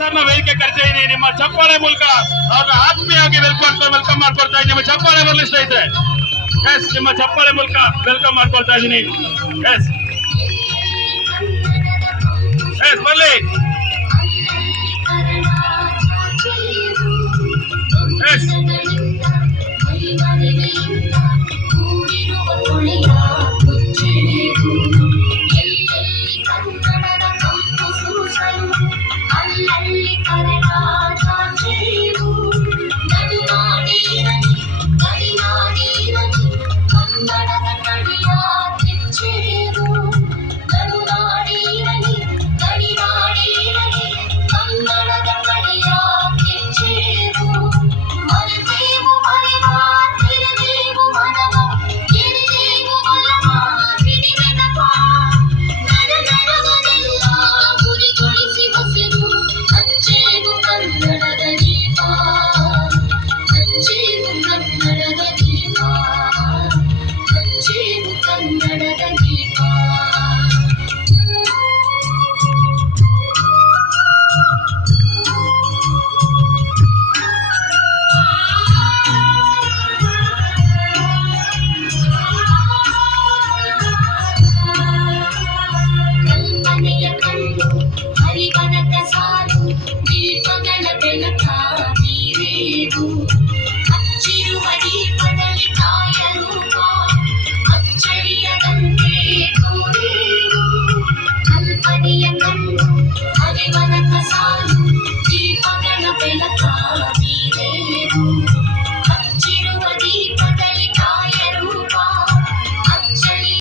ಸರ್ನ ವೇದಿಕೆ ಕರಿತಾ ಇದ್ದೀನಿ. ನಿಮ್ಮ ಚಪ್ಪಾಳೆ ಮೂಲಕ ಅವ್ರನ್ನ ಆತ್ಮೀಯವಾಗಿ ವೆಲ್ಕಮ್ ಮಾಡ್ಕೊಳ್ತಾ ಇದ್ದೀನಿ. ನಿಮ್ಮ ಚಪ್ಪಾಳೆ ಬರಲಿ ಸ್ನೇಹಿತರೆ. ಎಸ್, ನಿಮ್ಮ ಚಪ್ಪಾಳೆ ಮೂಲಕ ವೆಲ್ಕಮ್ ಮಾಡ್ಕೊಳ್ತಾ ಇದ್ದೀನಿ. ಎಸ್ ಎಸ್ ಬರ್ಲಿ. ಎಸ್